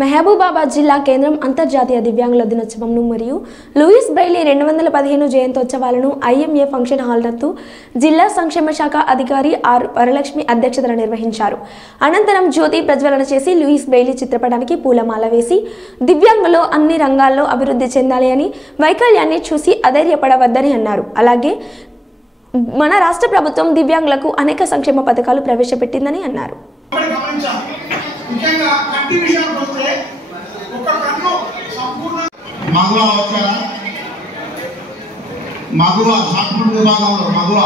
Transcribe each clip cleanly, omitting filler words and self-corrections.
మహబూబాబాద్ జిల్లా కేంద్రం అంతర్జాతీయ దివ్యాంగుల దినోత్సవంను మరియు లూయిస్ బ్రెయిలీ 215 జయంతోత్సవాలను ఐఎంఏ ఫంక్షన్ హాల్ నందు జిల్లా సంక్షేమ శాఖ అధికారి ఆర్ వరలక్ష్మి అధ్యక్షతన నిర్వహించారు. అనంతరం జ్యోతి ప్రజ్వలన చేసి లూయిస్ బ్రెయిలీ చిత్రపటానికి పూలమాల వేసి దివ్యాంగులు అన్ని రంగాల్లో అభివృద్ధి చెందాలి అని, వైకల్యాన్ని చూసి అధైర్యపడవద్దని అన్నారు. అలాగే మన రాష్ట్ర ప్రభుత్వం దివ్యాంగులకు అనేక సంక్షేమ పథకాలు ప్రవేశపెట్టిందని అన్నారు. ముఖ్యంగా కంటి విషయానికి వస్తే ఒక కన్ను సంపూర్ణ మగువ సాఫ్ట్వేర్ విభాగంలో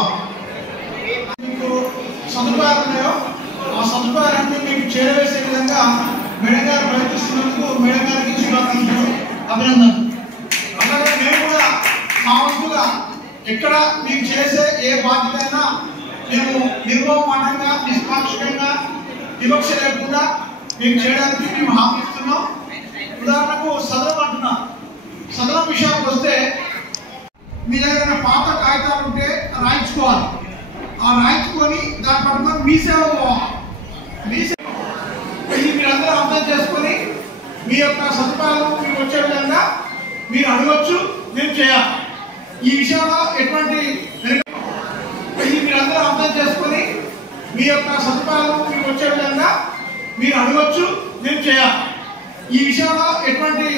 మీకు సదుపాయాలు ఉన్నాయో ఆ సదుపాయాలన్నీ మీకు చేరవేసే విధంగా మేడం గారు ప్రయత్నిస్తున్నందుకు మేడం గారికి శుభాకాంక్షలు, అభినందనలు. అలాగే మేము కూడా మా వంతుగా ఎక్కడ మీకు చేసే ఏ బాధ్యత అయినా మేము నిర్మోహమాటంగా నిష్పాక్షికంగా వివక్ష లేకుండా మీకు చేయడానికి మేము హామీ ఇస్తున్నాం. ఉదాహరణకు సదనం అంటున్నా, సదనం విషయానికి వస్తే మీ దగ్గర పాత కాగితాలు ఉంటే రాయించుకోవాలి. ఆ రాయించుకొని దాని పట్ల మీ సేవ ఇది మీరందరూ అర్థం చేసుకొని మీ యొక్క సదుపాయాలు మీకు వచ్చే విధంగా మీరు అడగచ్చు, మేము చేయాలి. ఈ విషయంలో ఎటువంటి ఇది మీరందరూ అర్థం చేసుకొని మీ యొక్క సదుపాయాలు మీకు వచ్చే విధంగా మీరు అడగచ్చు, మేము చేయాలి. ఈ విషయంలో ఎటువంటి